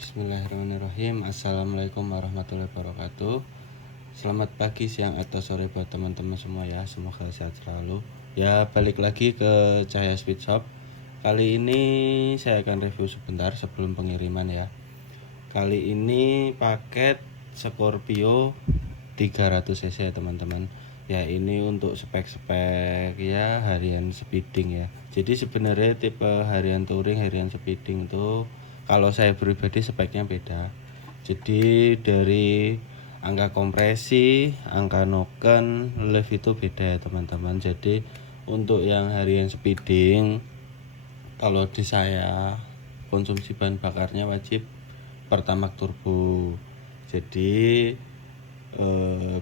Bismillahirrahmanirrahim. Assalamualaikum warahmatullahi wabarakatuh. Selamat pagi, siang, atau sore buat teman-teman semua ya. Semoga sehat selalu. Ya, balik lagi ke Cahaya Speed Shop. Kali ini saya akan review sebentar sebelum pengiriman ya. Kali ini paket Scorpio 300cc ya teman-teman. Ya, ini untuk spek-spek ya harian speeding ya. Jadi sebenarnya tipe harian touring, harian speeding itu kalau saya pribadi speknya beda. Jadi dari angka kompresi, angka noken, lift itu beda ya teman-teman. Jadi untuk yang harian speeding, kalau di saya konsumsi bahan bakarnya wajib Pertamax turbo. Jadi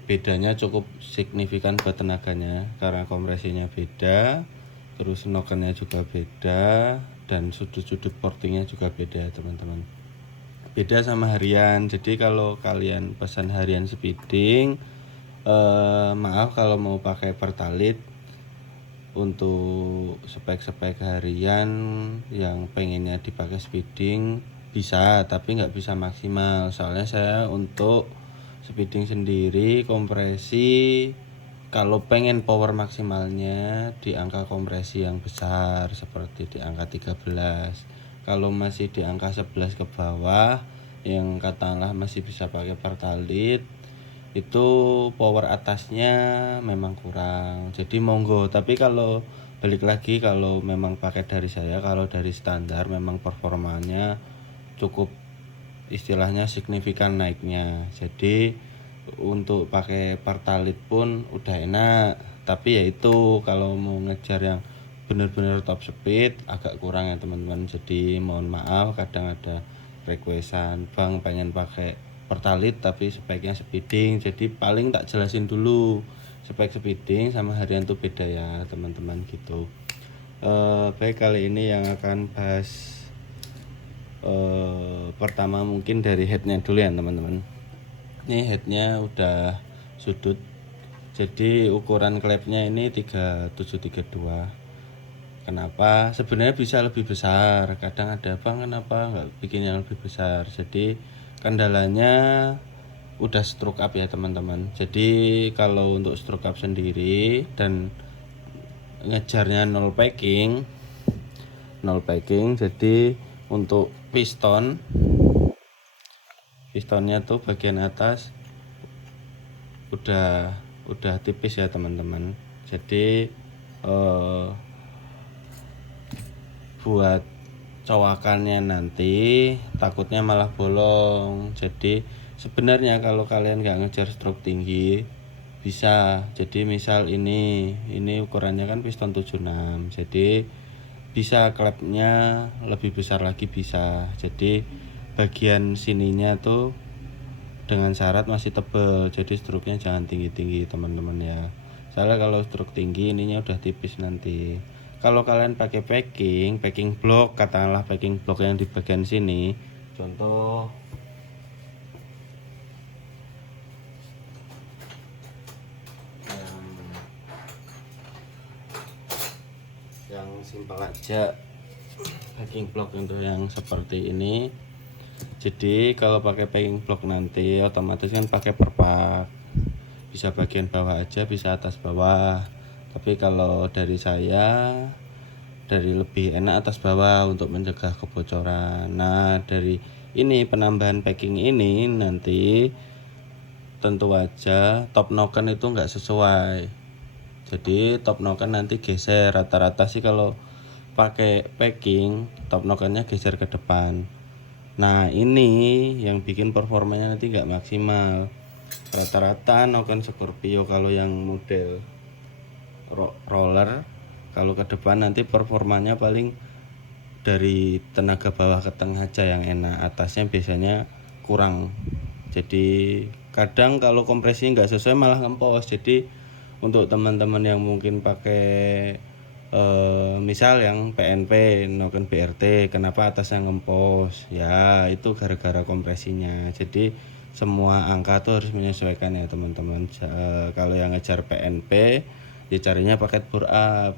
bedanya cukup signifikan buat tenaganya karena kompresinya beda, terus nokennya juga beda, dan sudut-sudut portingnya juga beda teman-teman. Beda sama harian. Jadi kalau kalian pesan harian speeding, maaf kalau mau pakai Pertalite untuk spek-spek harian yang pengennya dipakai speeding bisa, tapi nggak bisa maksimal. Soalnya saya untuk speeding sendiri kompresi kalau pengen power maksimalnya di angka kompresi yang besar seperti di angka 13. Kalau masih di angka 11 ke bawah yang katakanlah masih bisa pakai Pertalite, itu power atasnya memang kurang, jadi monggo. Tapi kalau balik lagi, kalau memang pakai dari saya, kalau dari standar memang performanya cukup istilahnya signifikan naiknya. Jadi untuk pakai Pertalite pun udah enak, tapi ya itu kalau mau ngejar yang bener-bener top speed agak kurang ya teman-teman. Jadi mohon maaf kadang ada requestan, bang pengen pakai Pertalite tapi speknya speeding. Jadi paling tak jelasin dulu spek speeding sama harian tuh beda ya teman-teman gitu. Baik, kali ini yang akan bahas pertama mungkin dari headnya dulu ya teman-teman. Ini headnya udah sudut, jadi ukuran klepnya ini 3732. Kenapa? Sebenarnya bisa lebih besar. Kadang ada bang kenapa nggak bikin yang lebih besar. Jadi kendalanya udah stroke up ya teman-teman. Jadi kalau untuk stroke up sendiri dan ngejarnya nol packing, jadi untuk pistonnya tuh bagian atas udah tipis ya teman-teman. Jadi buat cowakannya nanti takutnya malah bolong. Jadi sebenarnya kalau kalian nggak ngejar stroke tinggi bisa. Jadi misal ini ukurannya kan piston 76, jadi bisa klepnya lebih besar lagi bisa. Jadi bagian sininya tuh dengan syarat masih tebal, jadi stroke-nya jangan tinggi-tinggi teman-teman ya. Soalnya kalau stroke tinggi ininya udah tipis nanti. Kalau kalian pakai packing block, katakanlah packing block yang di bagian sini, contoh yang simpel aja, packing block untuk yang seperti ini. Jadi kalau pakai packing block nanti otomatis kan pakai perpak, bisa bagian bawah aja, bisa atas bawah. Tapi kalau dari saya, dari lebih enak atas bawah untuk mencegah kebocoran. Nah, dari ini penambahan packing ini nanti tentu aja top noken itu nggak sesuai. Jadi top noken nanti geser. Rata-rata sih kalau pakai packing top nokennya geser ke depan. Nah, ini yang bikin performanya nanti nggak maksimal. Rata-rata noken Scorpio kalau yang model roller, kalau ke depan nanti performanya paling dari tenaga bawah ke tengah aja yang enak, atasnya biasanya kurang. Jadi kadang kalau kompresi nggak sesuai malah ngempos. Jadi untuk teman-teman yang mungkin pakai misal yang PNP noken BRT, kenapa atasnya ngempos ya, itu gara-gara kompresinya. Jadi semua angka tuh harus menyesuaikan ya teman-teman. Kalau yang ngejar PNP dicarinya paket bore up.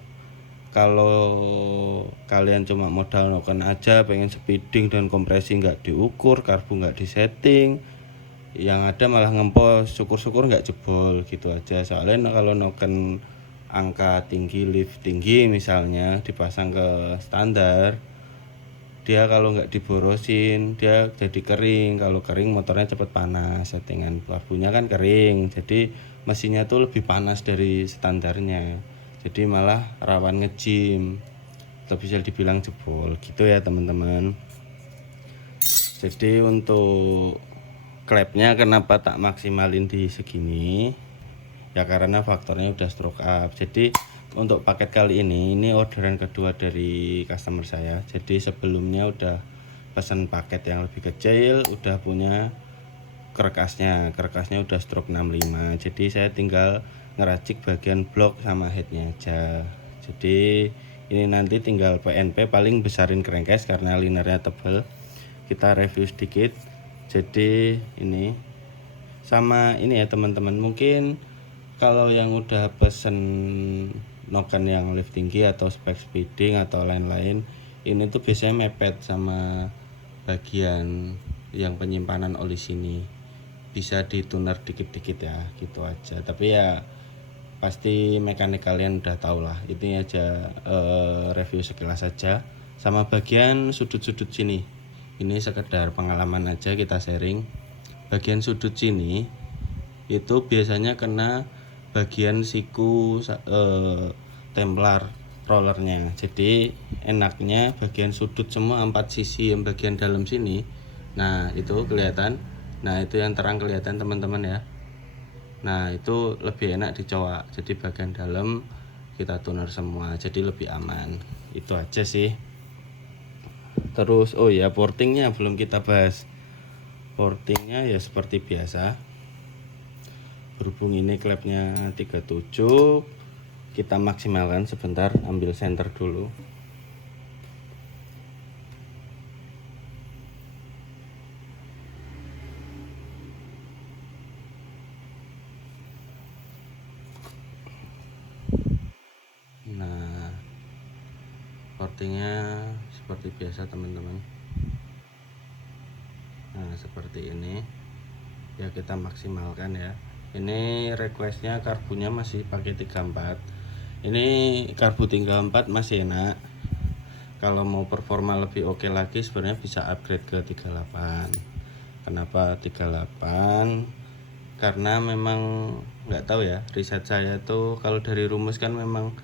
Kalau kalian cuma modal noken aja, pengen speeding dan kompresi nggak diukur, karbu nggak disetting, yang ada malah ngempos, syukur-syukur nggak jebol gitu aja. Soalnya kalau noken angka tinggi, lift tinggi misalnya dipasang ke standar, dia kalau nggak diborosin dia jadi kering. Kalau kering motornya cepet panas, settingan karbunya kan kering, jadi mesinnya tuh lebih panas dari standarnya, jadi malah rawan ngejim atau bisa dibilang jebol gitu ya teman-teman. Jadi untuk klepnya kenapa tak maksimalin di segini ya, karena faktornya udah stroke up. Jadi untuk paket kali ini orderan kedua dari customer saya. Jadi sebelumnya udah pesan paket yang lebih kecil, udah punya kerkasnya udah stroke 65. Jadi saya tinggal ngeracik bagian blok sama headnya aja. Jadi ini nanti tinggal PNP, paling besarin crankcase karena linernya tebal. Kita review sedikit. Jadi ini sama ini ya teman-teman, mungkin kalau yang udah pesen noken yang lift tinggi atau spek speeding atau lain-lain, ini tuh biasanya mepet sama bagian yang penyimpanan oli sini, bisa dituner dikit-dikit ya gitu aja. Tapi ya pasti mekanik kalian udah tau lah, itu aja review sekilas saja. Sama bagian sudut-sudut sini, ini sekedar pengalaman aja, kita sharing. Bagian sudut sini itu biasanya kena bagian siku templar rollernya. Jadi enaknya bagian sudut semua 4 sisi yang bagian dalam sini, nah itu kelihatan, nah itu yang terang kelihatan teman-teman ya. Nah itu lebih enak dicowak, jadi bagian dalam kita tuner semua, jadi lebih aman. Itu aja sih. Terus oh ya, portingnya belum kita bahas. Portingnya ya seperti biasa, berhubung ini klepnya 37, kita maksimalkan sebentar, ambil senter dulu. Nah portingnya seperti biasa teman-teman. Nah seperti ini ya, kita maksimalkan ya. Ini requestnya karbunya masih pakai 34. Ini karbu 34 masih enak. Kalau mau performa lebih oke lagi sebenarnya bisa upgrade ke 38. Kenapa 38? Karena memang nggak tahu ya, riset saya tuh kalau dari rumus kan memang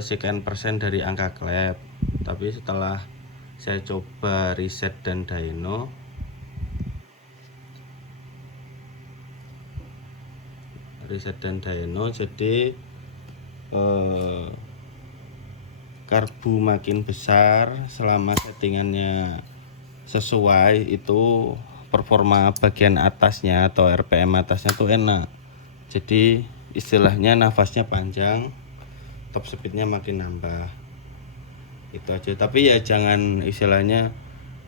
sekian persen dari angka klep. Tapi setelah saya coba riset dan dyno, jadi karbu makin besar selama settingannya sesuai, itu performa bagian atasnya atau RPM atasnya tuh enak. Jadi istilahnya nafasnya panjang, top speednya makin nambah. Itu aja. Tapi ya jangan istilahnya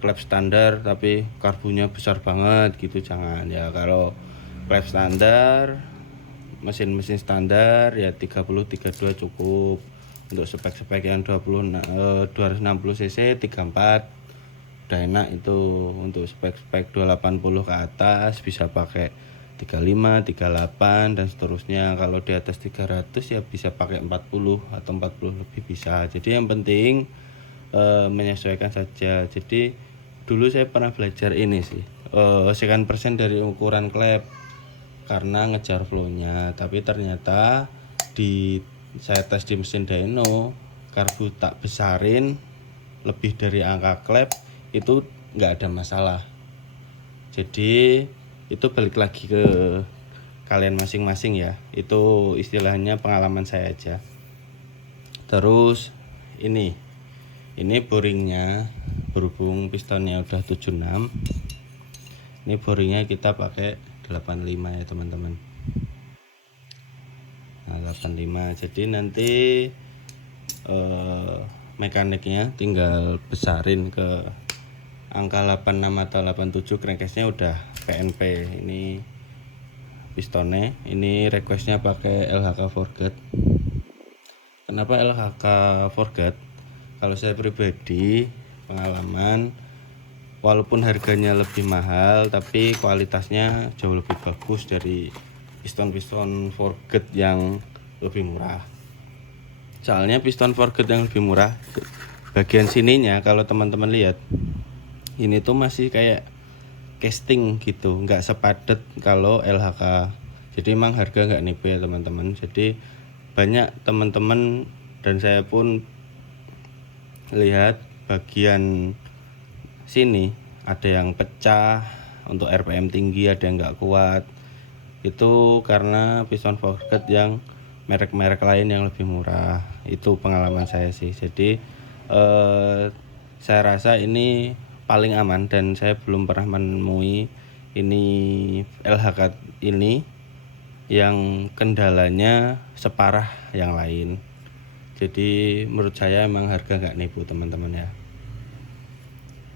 klep standar tapi karbunya besar banget gitu, jangan ya. Kalau klep standar, mesin-mesin standar ya 30-32 cukup. Untuk spek-spek yang 260 cc 34 udah enak itu. Untuk spek-spek 280 ke atas bisa pakai 35, 38 dan seterusnya. Kalau di atas 300 ya bisa pakai 40 atau 40 lebih bisa. Jadi yang penting menyesuaikan saja. Jadi dulu saya pernah belajar ini sih, sekian persen dari ukuran klep karena ngejar flownya. Tapi ternyata saya tes di mesin dyno, karbu tak besarin lebih dari angka klep itu nggak ada masalah. Jadi itu balik lagi ke kalian masing-masing ya, itu istilahnya pengalaman saya aja. Terus ini boringnya, berhubung pistonnya udah 76, ini boringnya kita pakai 85 ya teman-teman. Nah 85, jadi nanti mekaniknya tinggal besarin ke angka 86 atau 87, crankcase-nya udah PNP. Ini pistonnya, ini requestnya pakai LHK Forget. Kenapa LHK Forget? Kalau saya pribadi pengalaman, walaupun harganya lebih mahal tapi kualitasnya jauh lebih bagus dari piston Forget yang lebih murah. Soalnya piston Forget yang lebih murah, bagian sininya kalau teman-teman lihat, ini tuh masih kayak casting gitu, nggak sepadat kalau LHK. Jadi emang harga nggak nipu ya teman-teman. Jadi banyak teman-teman dan saya pun lihat bagian sini ada yang pecah untuk RPM tinggi, ada yang nggak kuat. Itu karena piston Forget yang merek-merek lain yang lebih murah. Itu pengalaman saya sih. Jadi saya rasa ini paling aman dan saya belum pernah menemui ini LHK ini yang kendalanya separah yang lain. Jadi menurut saya emang harga nggak nipu teman-teman ya.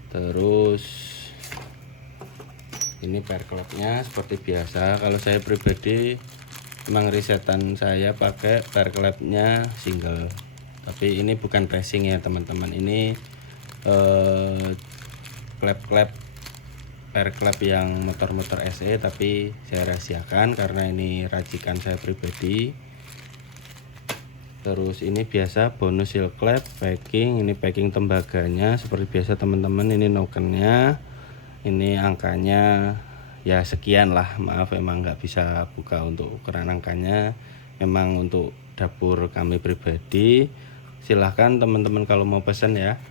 Terus ini perklepnya seperti biasa. Kalau saya pribadi emang risetan saya pakai perklepnya single, tapi ini bukan racing ya teman-teman. Ini klep-klep perklep yang motor-motor SE, tapi saya rahasiakan karena ini racikan saya pribadi. Terus ini biasa bonus seal klep packing, ini packing tembaganya seperti biasa teman-teman. Ini nokennya, ini angkanya ya sekian lah, maaf emang nggak bisa buka untuk ukuran angkanya, memang untuk dapur kami pribadi. Silahkan teman-teman kalau mau pesan ya,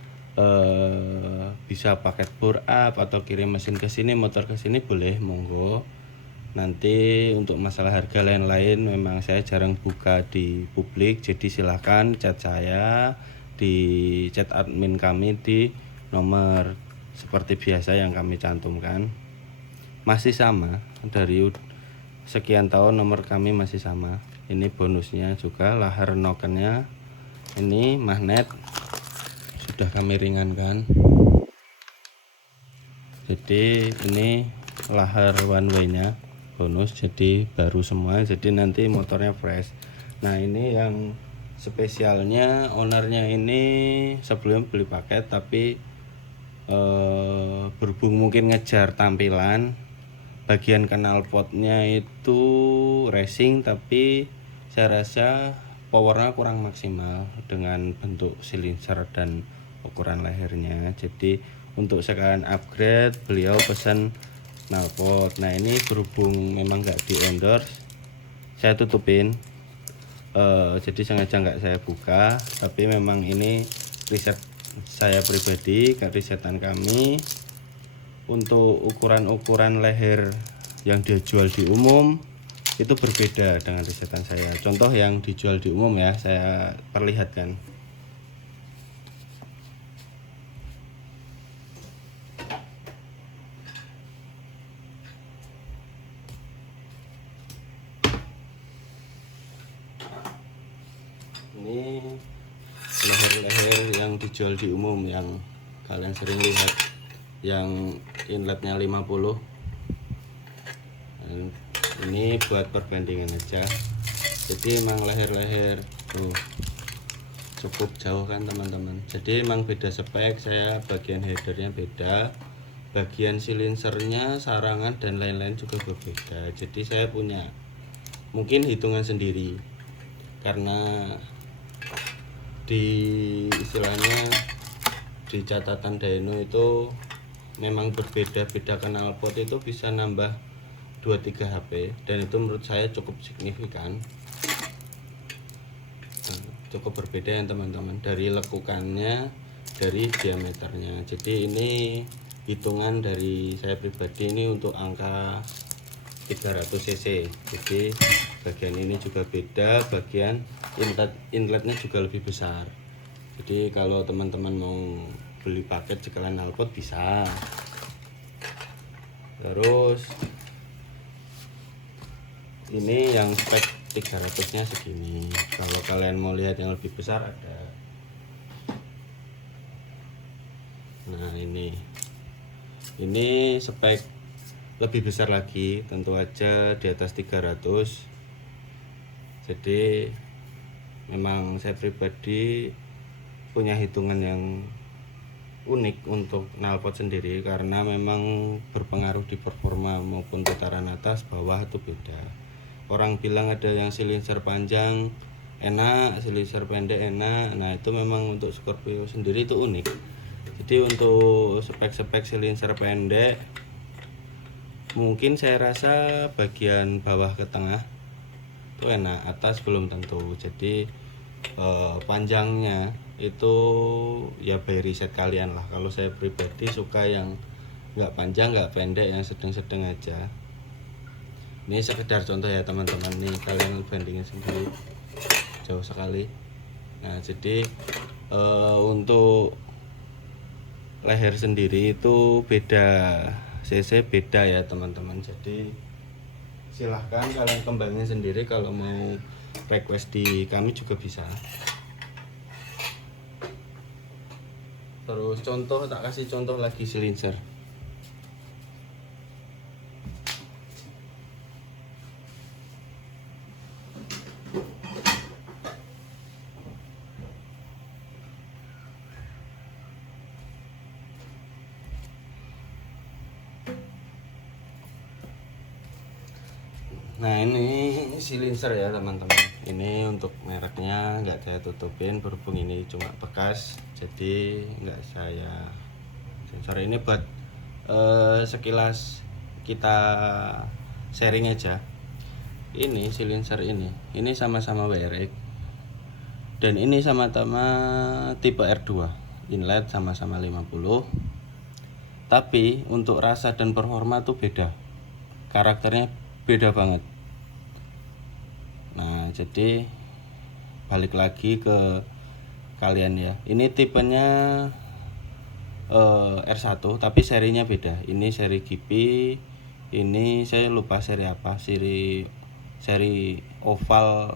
bisa paket bore up atau kirim mesin ke sini, motor ke sini, boleh, monggo. Nanti untuk masalah harga lain-lain memang saya jarang buka di publik, jadi silahkan chat saya di chat admin kami di nomor seperti biasa yang kami cantumkan. Masih sama, dari sekian tahun nomor kami masih sama. Ini bonusnya juga lahar nokennya, ini magnet sudah kami ringankan. Jadi ini lahar one way nya bonus, jadi baru semua, jadi nanti motornya fresh. Nah ini yang spesialnya, ownernya ini sebelum beli paket tapi berhubung mungkin ngejar tampilan, bagian knalpotnya itu racing tapi saya rasa powernya kurang maksimal dengan bentuk silinser dan ukuran lehernya. Jadi untuk sekalian upgrade beliau pesan knalpot. Nah ini berhubung memang nggak di endorse, saya tutupin, jadi sengaja nggak saya buka, tapi memang ini riset saya pribadi, risetan kami. Untuk ukuran-ukuran leher yang dijual di umum itu berbeda dengan risetan saya. Contoh yang dijual di umum ya, saya perlihatkan. Ini leher-leher yang dijual di umum yang kalian sering lihat, yang inletnya 50. Dan ini buat perbandingan aja. Jadi emang leher-leher tuh cukup jauh kan teman-teman. Jadi emang beda spek, saya bagian headernya beda, bagian silinsernya, sarangan dan lain-lain juga berbeda. Jadi saya punya mungkin hitungan sendiri, karena di istilahnya di catatan dyno itu memang berbeda-beda, knalpot itu bisa nambah 2-3 HP, dan itu menurut saya cukup signifikan. Cukup berbeda ya teman-teman, dari lekukannya, dari diameternya. Jadi ini hitungan dari saya pribadi ini untuk angka 300 cc. Jadi bagian ini juga beda, bagian inletnya juga lebih besar. Jadi kalau teman-teman mau beli paket sekalian knalpot bisa. Terus ini yang spek 300 nya segini. Kalau kalian mau lihat yang lebih besar ada. Nah ini spek lebih besar lagi, tentu aja di atas 300. Jadi memang saya pribadi punya hitungan yang unik untuk knalpot sendiri, karena memang berpengaruh di performa maupun putaran atas bawah itu beda. Orang bilang ada yang silinser panjang enak, silinser pendek enak. Nah itu memang untuk Scorpio sendiri itu unik. Jadi untuk spek-spek silinser pendek mungkin saya rasa bagian bawah ke tengah itu enak, atas belum tentu. Jadi panjangnya itu ya by riset kalian lah. Kalau saya pribadi suka yang nggak panjang nggak pendek, yang sedang-sedang aja. Ini sekedar contoh ya teman-teman, nih kalian bandingin sendiri, jauh sekali. Nah jadi untuk leher sendiri itu beda, cc beda ya teman-teman. Jadi silahkan kalian kembangin sendiri, kalau mau request di kami juga bisa. Terus contoh, tak kasih contoh lagi silinser. Nah ini silinser ya teman-teman. Ini untuk mereknya nggak saya tutupin, berhubung ini cuma bekas, jadi nggak saya sensor. Ini buat sekilas kita sharing aja. Ini silinser ini sama-sama WRX, dan ini sama-sama tipe R2, inlet sama-sama 50. Tapi untuk rasa dan performa tuh beda, karakternya beda banget. Nah jadi balik lagi ke kalian ya, ini tipenya R1 tapi serinya beda. Ini seri GP, ini saya lupa seri apa, seri oval,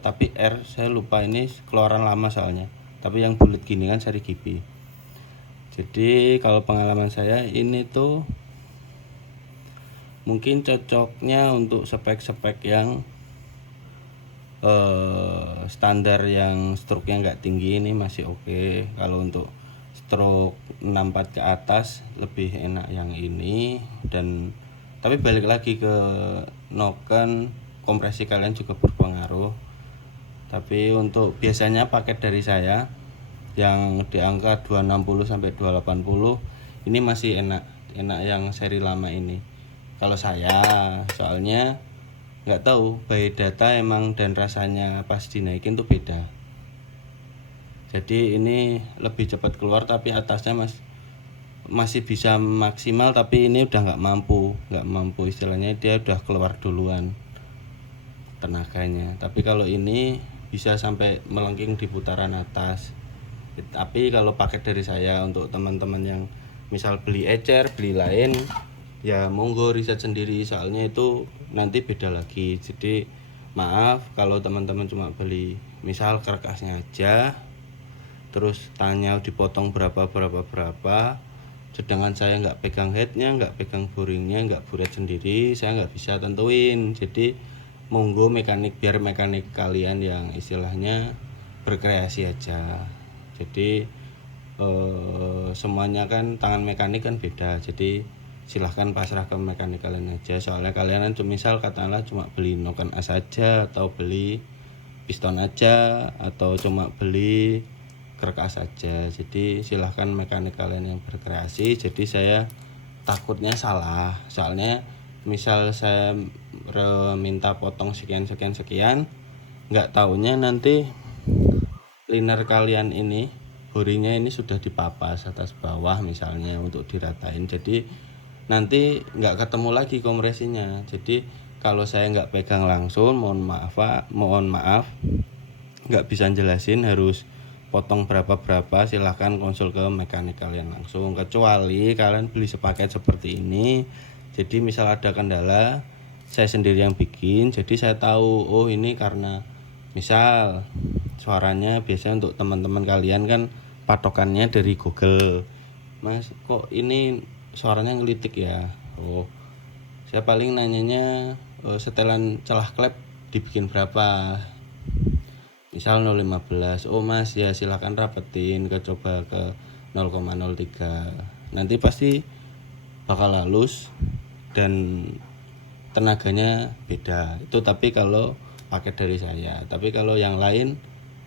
tapi R saya lupa, ini keluaran lama soalnya. Tapi yang bulat gini kan seri GP. Jadi kalau pengalaman saya ini tuh mungkin cocoknya untuk spek-spek yang standar, yang stroke-nya nggak tinggi, ini masih oke. Kalau untuk stroke 64 ke atas lebih enak yang ini. Dan tapi balik lagi ke noken, kompresi kalian juga berpengaruh. Tapi untuk biasanya paket dari saya yang di angka 260 sampai 280 ini masih enak yang seri lama ini. Kalau saya soalnya nggak tahu, by data emang, dan rasanya pas dinaikin tuh beda. Jadi ini lebih cepat keluar, tapi atasnya masih bisa maksimal, tapi ini udah nggak mampu istilahnya, dia udah keluar duluan tenaganya. Tapi kalau ini bisa sampai melengking di putaran atas. Tapi kalau paket dari saya untuk teman-teman yang misal beli ecer, beli lain, ya monggo riset sendiri, soalnya itu nanti beda lagi. Jadi maaf kalau teman-teman cuma beli misal karkasnya aja, terus tanya dipotong berapa, sedangkan saya nggak pegang headnya, nggak pegang boringnya, nggak buret sendiri, saya nggak bisa tentuin. Jadi monggo biar mekanik kalian yang istilahnya berkreasi aja. Jadi semuanya kan tangan mekanik kan beda, jadi silahkan pasrah ke mekanik kalian aja. Soalnya kalian kan misal katakanlah cuma beli noken as aja, atau beli piston aja, atau cuma beli kerkas aja. Jadi silahkan mekanik kalian yang berkreasi. Jadi saya takutnya salah, soalnya misal saya minta potong sekian, nggak taunya nanti liner kalian ini, boringnya ini sudah dipapas atas bawah misalnya untuk diratain. Jadi nanti nggak ketemu lagi kompresinya. Jadi kalau saya nggak pegang langsung, mohon maaf nggak bisa jelasin harus potong berapa, silahkan konsul ke mekanik kalian langsung. Kecuali kalian beli sepaket seperti ini, jadi misal ada kendala, saya sendiri yang bikin, jadi saya tahu, oh ini karena misal suaranya biasanya untuk teman-teman kalian kan patokannya dari Google, Mas kok ini suaranya ngelitik ya. Oh saya paling nanyanya setelan celah klep dibikin berapa. misal 0,15, oh mas ya silahkan rapetin coba ke 0,03, nanti pasti bakal halus dan tenaganya beda itu. Tapi kalau paket dari saya, tapi kalau yang lain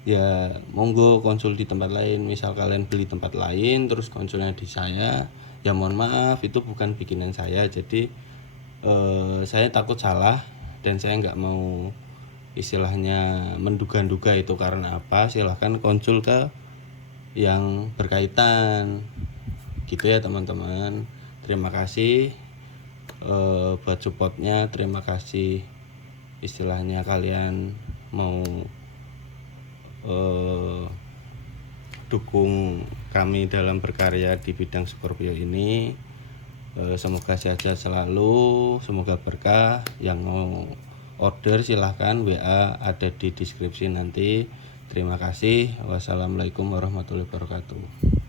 ya monggo konsul di tempat lain. Misal kalian beli tempat lain terus konsulnya di saya, ya mohon maaf itu bukan bikinan saya. Jadi saya takut salah dan saya nggak mau istilahnya menduga-duga itu karena apa. Silahkan konsul ke yang berkaitan gitu ya teman-teman. Terima kasih buat supportnya, terima kasih istilahnya kalian mau dukung kami dalam berkarya di bidang Scorpio ini. Semoga sehat selalu, semoga berkah. Yang mau order silahkan WA ada di deskripsi nanti. Terima kasih. Wassalamualaikum warahmatullahi wabarakatuh.